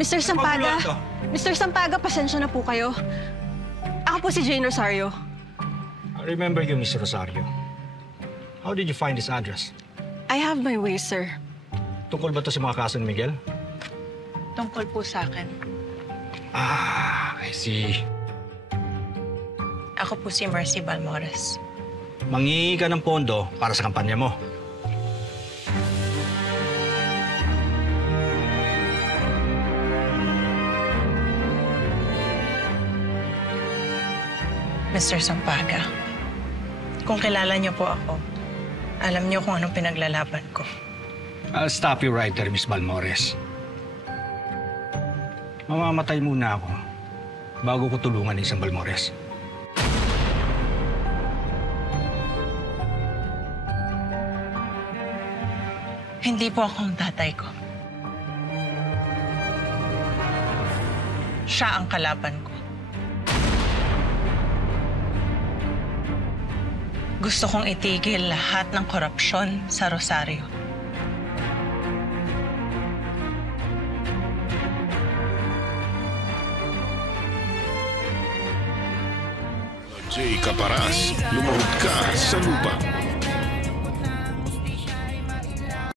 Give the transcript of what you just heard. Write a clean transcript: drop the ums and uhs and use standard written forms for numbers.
Mr. Sampaga, Magulo to. Mr. Sampaga, pasensya na po kayo. Ako po si Jane Rosario. I remember you, Mr. Rosario. How did you find this address? I have my way, sir. Tungkol ba to sa mga kaso ni Miguel? Tungkol po sa akin. I see. Ako po si Mercy Balmores. Mangingi ka ng pondo para sa kampanya mo. Mr. Sampaga, kung kilala niyo po ako, alam niyo kung anong pinaglalaban ko. I'll stop you right there, Miss Balmores. Mamamatay muna ako bago ko tulungan ni isang Balmores. Hindi po ako ang tatay ko. Siya ang kalaban ko. Gusto kong itigil lahat ng korupsyon sa Rosario. Jay Caparaz, lumuhod ka sa lupa.